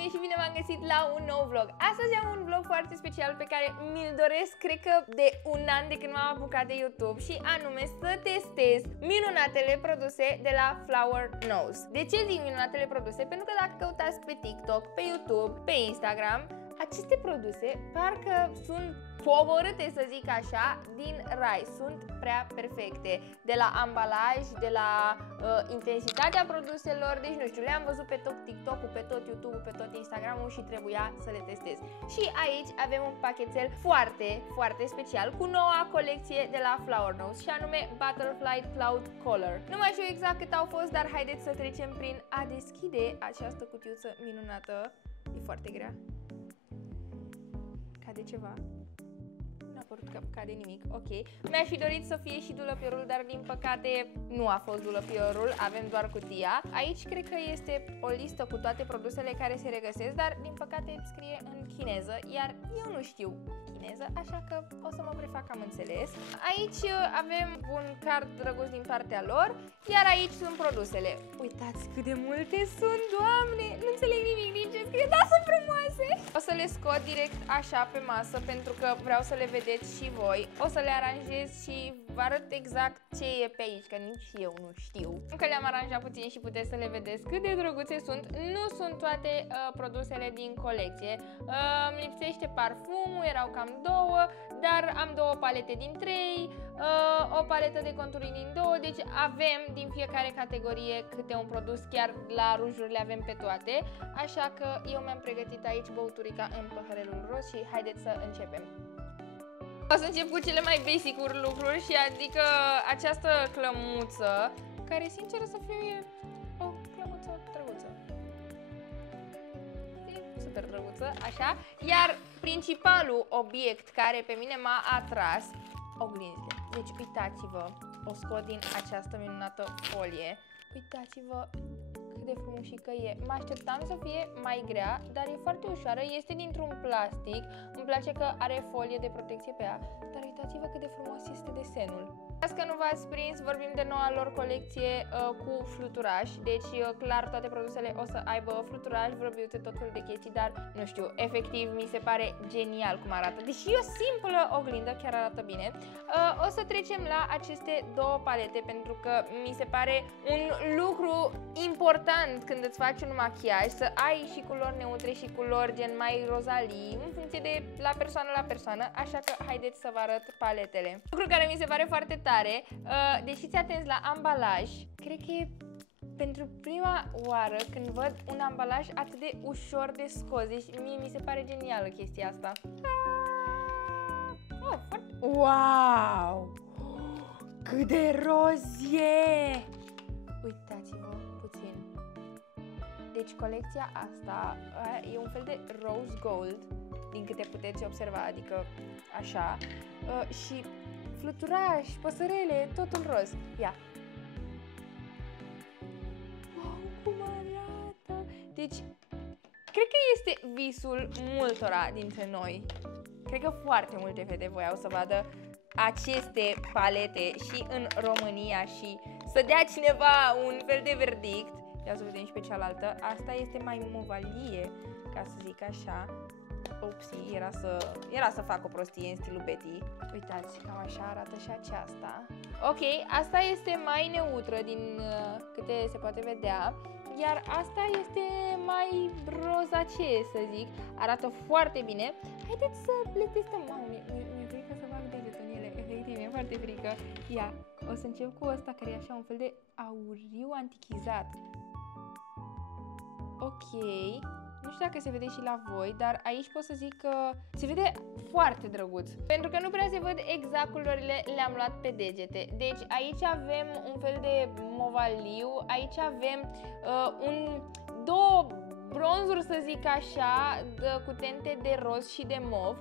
lume și bine v-am găsit la un nou vlog. Astăzi am un vlog foarte special pe care mi-l doresc, cred că de un an de când m-am apucat de YouTube, și anume să testez minunatele produse de la Flower Knows. De ce zic minunatele produse? Pentru că dacă căutați pe TikTok, pe YouTube, pe Instagram, aceste produse parcă sunt coborâte, să zic așa, din rai. Sunt prea perfecte. De la ambalaj, de la intensitatea produselor, deci nu știu, le-am văzut pe tot TikTok-ul, pe tot YouTube-ul, pe tot Instagram-ul și trebuia să le testez. Și aici avem un pachetel foarte, foarte special cu noua colecție de la Flower Knows și anume Butterfly Cloud Color. Nu mai știu exact cât au fost, dar haideți să trecem prin a deschide această cutiuță minunată. E foarte grea. Cade ceva. N-a părut că cade nimic, ok. Mi-aș fi dorit să fie și dulăpiorul, dar din păcate nu a fost dulăpiorul, avem doar cutia. Aici cred că este o listă cu toate produsele care se regăsesc, dar din păcate scrie în chineză, iar eu nu știu chineză, așa că o să mă prefac că am înțeles. Aici avem un card drăguț din partea lor, iar aici sunt produsele. Uitați cât de multe sunt, Doamne! Nu înțeleg nimic din ce scrie, dar sunt frumoase! O să le scot direct așa pe masă pentru că vreau să le vedeți și voi. O să le aranjez și vă arăt exact ce e pe aici, că nici eu nu știu. Încă le-am aranjat puțin și puteți să le vedeți cât de drăguțe sunt. Nu sunt toate produsele din colecție. Îmi lipsește parfumul, erau cam două, dar am două palete din 3, o paletă de conturing din 2, deci avem din fiecare categorie câte un produs, chiar la rujurile avem pe toate, așa că eu mi-am pregătit aici băuturica în păhărelul roz și haideți să începem. O să încep cu cele mai basic-uri lucruri și adică această clămuță, care sincer să fiu e o clămuță drăguță. E super drăguță, așa. Iar principalul obiect care pe mine m-a atras, oglinzile. Deci uitați-vă, o scot din această minunată folie. Uitați-vă cât de frumușică e. Mă așteptam să fie mai grea, dar e foarte ușoară, este dintr-un plastic. Îmi place că are folie de protecție pe ea, dar uitați-vă cât de frumos este desenul. Dacă nu v-ați prins, vorbim de noua lor colecție cu fluturaj, deci clar toate produsele o să aibă fluturaj, vrăbiuțe, tot felul de chestii, dar nu știu, efectiv mi se pare genial cum arată. Deși e o simplă oglindă, chiar arată bine. O să trecem la aceste două palete pentru că mi se pare un lucru important când îți faci un machiaj, să ai și culori neutre și culori gen mai rozalii, în funcție de la persoană la persoană, așa că haideți să vă arăt paletele. Lucru care mi se pare foarte tare, deși ți atenți la ambalaj, cred că e pentru prima oară când văd un ambalaj atât de ușor de scos, deci mie mi se pare genială chestia asta. Oh, foarte... Wow! Cât de roz e! Uitați-vă puțin. Deci colecția asta e un fel de rose gold, din câte puteți observa, adică așa, și fluturaj, păsărele, totul roz. Ia! Wow, cum arată! Deci, cred că este visul multora dintre noi. Cred că foarte multe fete voiau să vadă aceste palete și în România și să dea cineva un fel de verdict. Ia să vedem și pe cealaltă. Asta este mai movalie, ca să zic așa. Upsi, era să fac o prostie în stilul Betty. Uitați, cam așa arată și aceasta. Ok, asta este mai neutră din câte se poate vedea, iar asta este mai rozacee, să zic. Arată foarte bine. Haideți să le testăm. Mamă, mi-e frică să fac degetul în ele. Efectiv, mi-e foarte frică. Ia, o să încep cu ăsta care e așa un fel de auriu antichizat. Ok. Nu știu dacă se vede și la voi, dar aici pot să zic că se vede foarte drăguț. Pentru că nu prea se văd exact culorile, le-am luat pe degete. Deci aici avem un fel de movaliu, aici avem două bronzuri, să zic așa, cu tente de roz și de mov,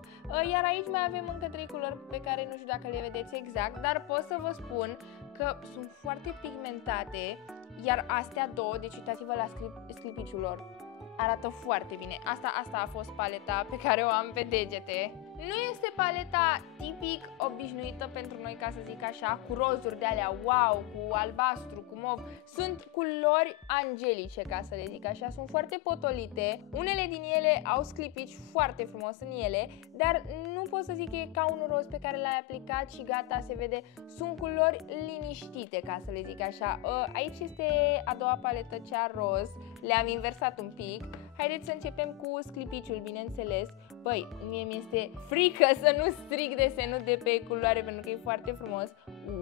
iar aici mai avem încă 3 culori pe care nu știu dacă le vedeți exact, dar pot să vă spun că sunt foarte pigmentate, Iar astea două, deci uitați-vă la sclipiciul lor. Arată foarte bine. Asta a fost paleta pe care o am pe degete. Nu este paleta tipic obișnuită pentru noi, ca să zic așa, cu rozuri de alea, wow, cu albastru, cu mov. Sunt culori angelice, ca să le zic așa, sunt foarte potolite. Unele din ele au sclipici foarte frumos în ele, dar nu pot să zic că e ca un roz pe care l-ai aplicat și gata, se vede. Sunt culori liniștite, ca să le zic așa. Aici este a doua paletă, cea roz. Le-am inversat un pic. Haideți să începem cu sclipiciul, bineînțeles. Băi, mie mi-este frică să nu stric desenul de pe culoare, pentru că e foarte frumos.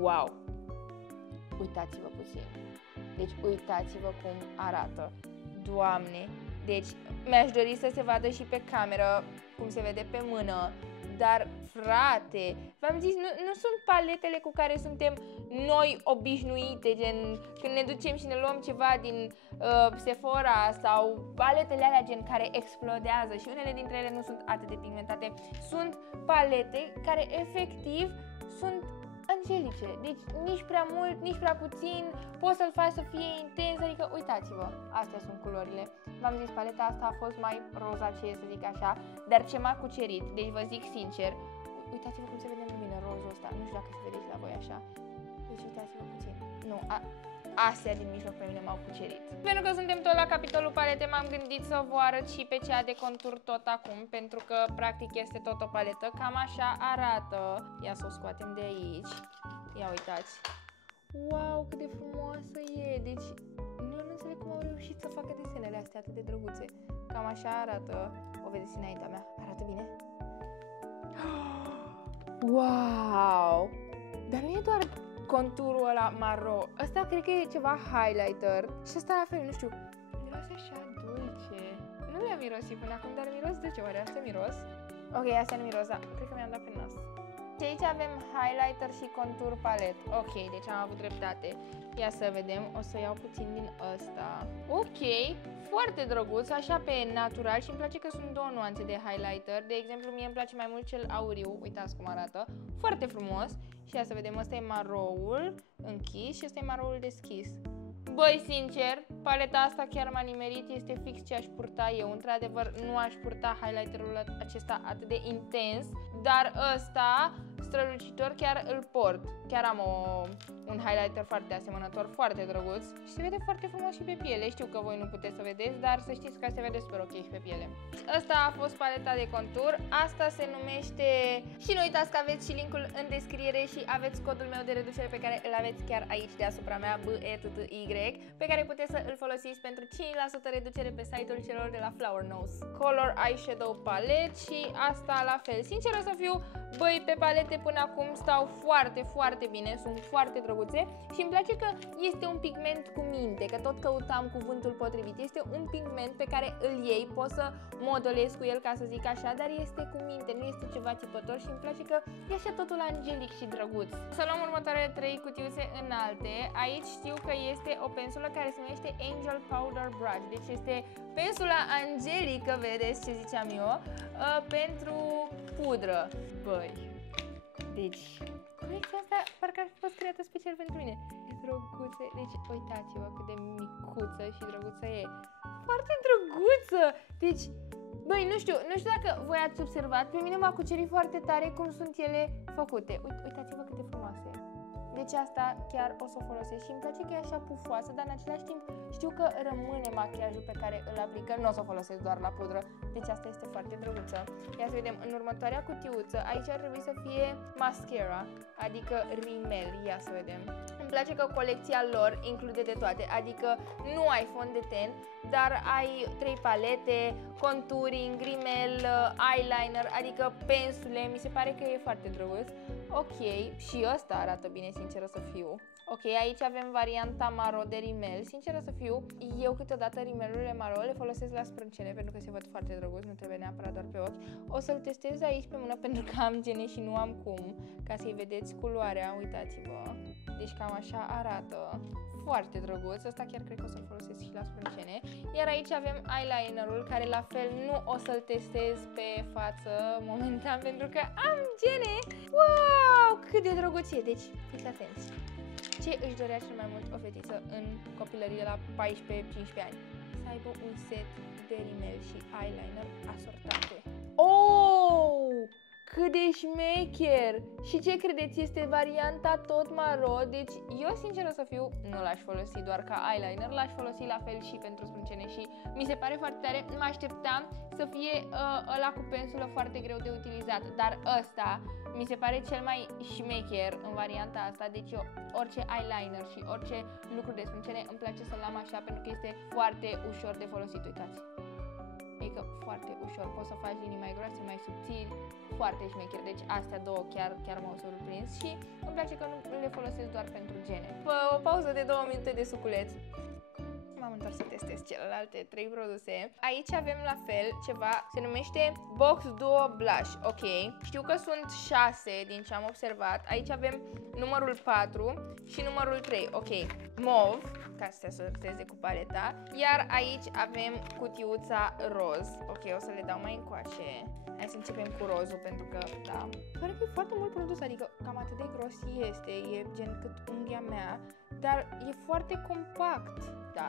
Wow! Uitați-vă puțin. Deci uitați-vă cum arată. Doamne! Deci mi-aș dori să se vadă și pe cameră cum se vede pe mână. Dar, frate, v-am zis, nu sunt paletele cu care suntem noi obișnuite, gen când ne ducem și ne luăm ceva din Sephora sau paletele alea gen care explodează și unele dintre ele nu sunt atât de pigmentate. Sunt palete care efectiv sunt angelice, deci nici prea mult, nici prea puțin, poți să-l faci să fie intens, adică uitați-vă, astea sunt culorile. V-am zis, paleta asta a fost mai rozacee, să zic așa, dar ce m-a cucerit, deci vă zic sincer, uitați-vă cum se vede în lumină rozul ăsta, nu știu dacă se vede și la voi așa, deci uitați-vă puțin, nu, astea din mijloc pe mine m-au cucerit. Pentru că suntem tot la capitolul palete, m-am gândit să vă arăt și pe cea de contur tot acum, pentru că practic este tot o paletă, cam așa arată. Ia să o scoatem de aici. Ia uitați. Wow, cât de frumoasă e! Deci, nu înțeleg cum au reușit să facă desenele astea atât de drăguțe. Cam așa arată. O vedeți înaintea mea. Arată bine? Wow! Dar nu e doar conturul ăla maro. Ăsta cred că e ceva highlighter. Și ăsta la fel, nu știu. Miroase așa dulce. Nu le-am mirosit până acum, dar miros dulce. Oare astea miros? Ok, astea nu miros, dar cred că mi-am dat pe nas. Și aici avem highlighter și contur palet. Ok, deci am avut dreptate. Ia să vedem, o să iau puțin din ăsta. Ok, foarte drăguț, așa pe natural și îmi place că sunt două nuanțe de highlighter. De exemplu, mie îmi place mai mult cel auriu, uitați cum arată. Foarte frumos. Și ia să vedem, ăsta e maroul închis și ăsta e maroul deschis. Băi, sincer, paleta asta chiar m-a nimerit, este fix ce aș purta eu. Într-adevăr, nu aș purta highlighterul acesta atât de intens, dar ăsta, strălucitor, chiar îl port. Chiar am un highlighter foarte asemănător, foarte drăguț și se vede foarte frumos și pe piele. Știu că voi nu puteți să vedeți, dar să știți că se vede super ok și pe piele. Asta a fost paleta de contur, asta se numește... Și nu uitați că aveți și linkul în descriere și aveți codul meu de reducere pe care îl aveți chiar aici deasupra mea, BETTY, pe care puteți să îl folosiți pentru 5% reducere pe site-ul celor de la Flower Nose Color Eyeshadow Palette și asta la fel. Sincer să fiu, băi, pe palete până acum stau foarte, foarte bine, sunt foarte drăguțe și îmi place că este un pigment cu minte, că tot căutam cuvântul potrivit. Este un pigment pe care îl iei, poți să modelezi cu el, ca să zic așa, dar este cu minte, nu este ceva țipător și îmi place că e așa totul angelic și drăguț. Să luăm următoarele 3 cutiuțe înalte. Aici știu că este o pensulă care se numește Angel Powder Brush, deci este pensula angelică, vedeți ce ziceam eu, pentru pudră. Băi, deci colecția asta parcă ar fi fost creată special pentru mine. E drăguță, deci uitați-vă cât de micuță și drăguță e. Foarte drăguță! Deci, băi, nu știu dacă voi ați observat, pe mine m-a cucerit foarte tare cum sunt ele făcute. Uitați-vă cât de frumoase. Deci asta chiar o să o folosesc și îmi place că e așa pufoasă, dar în același timp știu că rămâne machiajul pe care îl aplicăm, nu o să o folosesc doar la pudră, deci asta este foarte drăguță. Ia să vedem, în următoarea cutiuță, aici ar trebui să fie mascara, adică rimel, ia să vedem. Îmi place că colecția lor include de toate, adică nu ai fond de ten, dar ai 3 palete, conturing, rimel, eyeliner, adică pensule, mi se pare că e foarte drăguț. Ok, și ăsta arată bine, sinceră să fiu. Ok, aici avem varianta maro de rimel. Sinceră să fiu, eu câteodată rimelurile maro le folosesc la sprâncene pentru că se văd foarte drăguț, nu trebuie neapărat doar pe ochi. O să-l testez aici pe mână pentru că am gene și nu am cum, ca să-i vedeți culoarea, uitați-vă. Deci cam așa arată. Foarte drăguț, ăsta chiar cred că o să-l folosesc și la sprâncene. Iar aici avem eyelinerul, care la fel nu o să-l testez pe față momentan pentru că am gene. Wow, cât de drăguț e, deci fiți atenți. Ce își dorea cel mai mult o fetiță în copilărie la 14-15 ani? Să aibă un set de rimel și eyeliner asortate. Oh! Cât de șmecher! Și ce credeți? Este varianta tot maro, deci eu sincer să fiu, nu l-aș folosi doar ca eyeliner, l-aș folosi la fel și pentru sprâncene și mi se pare foarte tare. Mă așteptam să fie ăla cu pensulă foarte greu de utilizat, dar ăsta mi se pare cel mai șmecher în varianta asta, deci eu orice eyeliner și orice lucru de sprâncene îmi place să-l am așa pentru că este foarte ușor de folosit, uitați. Adică foarte ușor, poți să faci linii mai groase, mai subțiri, foarte șmecher. Deci astea două chiar m-au surprins și îmi place că nu le folosesc doar pentru gene. După o pauză de 2 minute de suculeț, m-am întors să testez celelalte 3 produse. Aici avem la fel ceva, se numește Box Duo Blush, ok. Știu că sunt 6 din ce am observat. Aici avem numărul 4 și numărul 3, ok. Mauve, ca să se asorteze cu paleta. Iar aici avem cutiuța roz. Ok, o să le dau mai încoace. Hai să începem cu rozul, pentru că, da, pare că e foarte mult produs, adică cam atât de gros este, e gen cât unghia mea, dar e foarte compact. Da,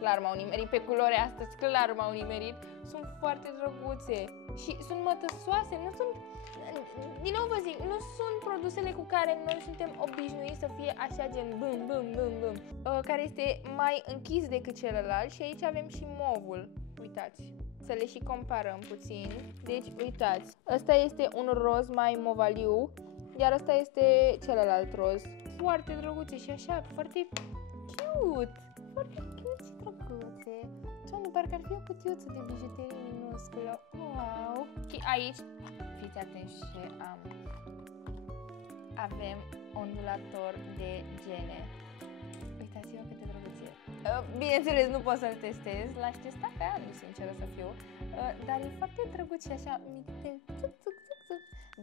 clar m-au nimerit pe culori astăzi, clar m-au nimerit. Sunt foarte drăguțe și sunt mătăsoase, nu sunt, din nou vă zic, nu sunt produsele cu care noi suntem obișnuiți să fie așa gen bum, care este mai închis decât celălalt și aici avem și movul, uitați. Să le și comparăm puțin. Deci, uitați, ăsta este un roz mai movaliu, iar ăsta este celălalt roz. Foarte drăguțe și așa, foarte cute. Foarte cute și drăguțe. Doamne, parcă ar fi o cutiuță de bijuterie minusculă. Wow! Și aici, fiți atenți ce am. Avem ondulator de gene. Uitați-vă câte drăguțe. Bineînțeles, nu pot să-l testez, l-aș testa pe anul, sinceră să fiu, dar e foarte drăguț și așa,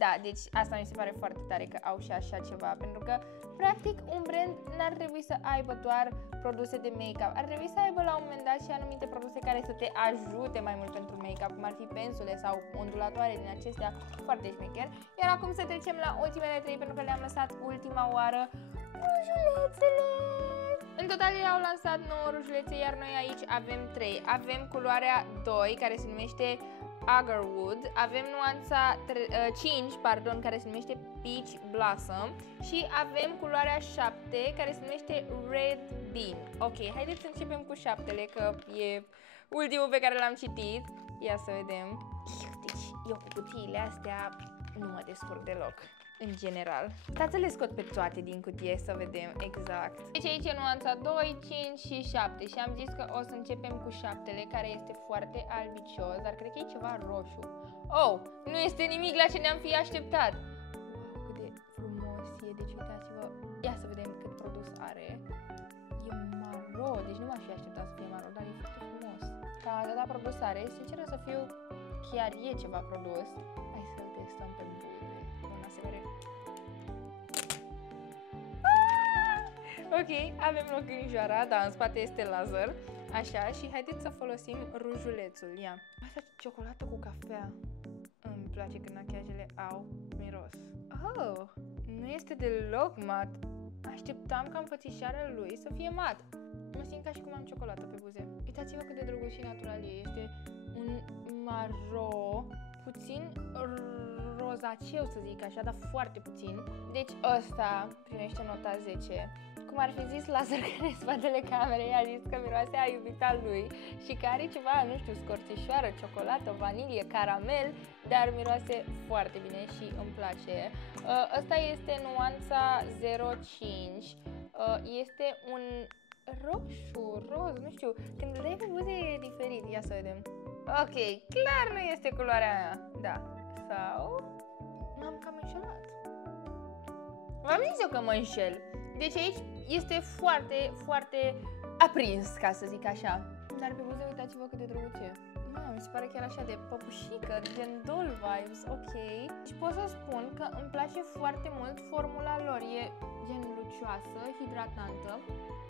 Da, deci asta mi se pare foarte tare că au și așa ceva, pentru că, practic, un brand n-ar trebui să aibă doar produse de make-up, ar trebui să aibă la un moment dat și anumite produse care să te ajute mai mult pentru make-up, cum ar fi pensule sau ondulatoare din acestea, foarte șmecher. Iar acum să trecem la ultimele 3, pentru că le-am lăsat ultima oară, rujulețele! În total au lansat 9 rujulețe, iar noi aici avem 3. Avem culoarea 2, care se numește Agarwood, avem nuanța 5, care se numește Peach Blossom și avem culoarea 7, care se numește Red Bean. Ok, haideți să începem cu 7-le, că e ultimul pe care l-am citit. Ia să vedem. Deci, eu cu cutiile astea nu mă descurc deloc. În general. Stați să le scot pe toate din cutie să vedem exact. Deci aici e nuanța 2, 5 și 7 și am zis că o să începem cu 7-le, care este foarte albicios, dar cred că e ceva roșu. Oh, nu este nimic la ce ne-am fi așteptat. Wow, cât de frumos e, deci uitați-vă. Ia să vedem cât produs are. E maro, deci nu m-aș fi așteptat să fie maro, dar e foarte frumos. Cam atâta produs are, sinceră să fiu, chiar e ceva produs. Hai să-l testăm pe buze. Ok, avem locânjoara, da, în spate este laser. Așa, și haideți să folosim rujulețul. Ia. Asta ciocolată cu cafea. Îmi place când machiajele au miros. Oh, nu este deloc mat. Așteptam ca înfățișarea lui să fie mat. Mă simt ca și cum am ciocolată pe buze. Uitați-vă cât de drăguț și natural e. Este un maro, puțin rozaceu, să zic așa, dar foarte puțin. Deci ăsta primește nota 10. Cum ar fi zis Lazar, care în spatele camerei a zis că miroase a iubita lui și că are ceva, nu știu, scorțișoară, ciocolată, vanilie, caramel, dar miroase foarte bine și îmi place. Ăsta este nuanța 05, este un roșu, roz, nu știu, când îl dai pe buze e diferit, ia să vedem. Ok, clar nu este culoarea mea, da, sau m-am cam înșelat. V-am zis eu că mă înșel. Deci aici este foarte aprins, ca să zic așa. Dar pe buze uitați-vă cât de drăguț e. Mi se pare chiar așa de păpușică, gen doll vibes, ok. Și pot să spun că îmi place foarte mult formula lor. E gen lucioasă, hidratantă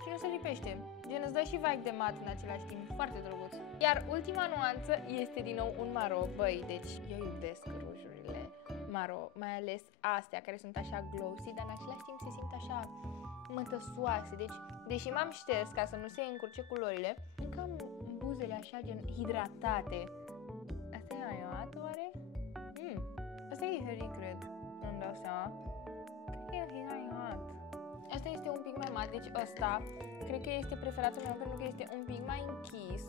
și nu se lipește. Gen îți dă și vibe de mat în același timp, foarte drăguț. Iar ultima nuanță este din nou un maro. Băi, deci eu iubesc rujurile. maro, mai ales astea care sunt așa glossy, dar în același timp se simt așa mătăsoase. Deci, deși m-am șters ca să nu se încurce culorile, încă am buzele așa gen hidratate. Asta e aiuat, oare? Asta e diferit, cred. Nu-mi dau seama. Cred că e aiuat. Asta este un pic mai mat, deci ăsta cred că este preferatul meu pentru că este un pic mai închis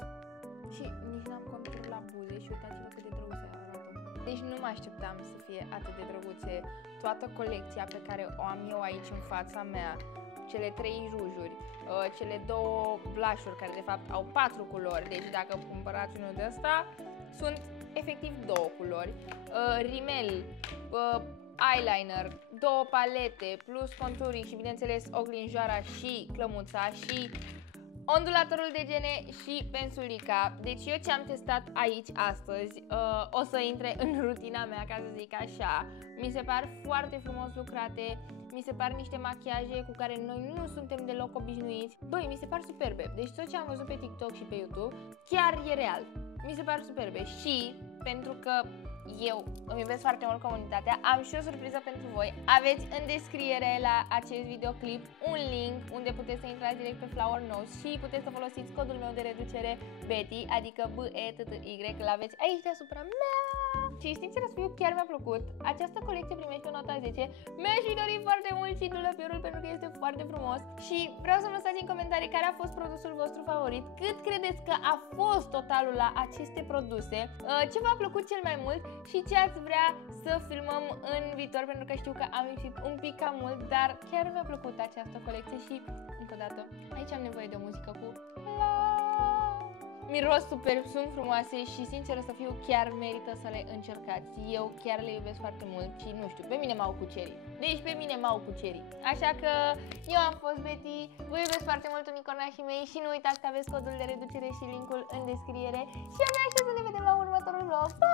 și nici n-am contur la buze și uitați-vă cât de drăguțe arată. Deci nu mă așteptam să fie atât de drăguțe toată colecția pe care o am eu aici în fața mea. Cele 3 rujuri, cele 2 blush-uri care de fapt au 4 culori, deci dacă cumpărați unul de ăsta, sunt efectiv 2 culori, rimel, eyeliner, 2 palete, plus contouring și bineînțeles oglinjoara și clămuța și ondulatorul de gene și pensulica. Deci eu ce am testat aici astăzi o să intre în rutina mea, ca să zic așa. Mi se par foarte frumos lucrate, mi se par niște machiaje cu care noi nu suntem deloc obișnuiți. Băi, mi se par superbe. Deci tot ce am văzut pe TikTok și pe YouTube chiar e real. Mi se par superbe și pentru că eu îmi iubesc foarte mult comunitatea, am și o surpriză pentru voi. Aveți în descriere la acest videoclip un link unde puteți să intrați direct pe Flower Nose și puteți să folosiți codul meu de reducere Betty, adică BETTY, îl aveți aici deasupra mea. Și sincer să fiu, chiar mi-a plăcut. Această colecție primește o notă a 10. Mi-aș fi dorit foarte mult și dulăpiorul pentru că este foarte frumos. Și vreau să-mi lăsați în comentarii care a fost produsul vostru favorit, cât credeți că a fost totalul la aceste produse, ce v-a plăcut cel mai mult și ce ați vrea să filmăm în viitor, pentru că știu că am lipsit un pic cam mult, dar chiar mi-a plăcut această colecție și, încă o dată, aici am nevoie de o muzică cu miros superb, sunt frumoase și sincer să fiu, chiar merită să le încercați. Eu chiar le iubesc foarte mult și nu știu, pe mine m-au cucerit. Deci pe mine m-au cucerit. Așa că eu am fost Betty, vă iubesc foarte mult unicornașii mei și nu uitați că aveți codul de reducere și linkul în descriere și abia aștept să ne vedem la următorul vlog. Pa!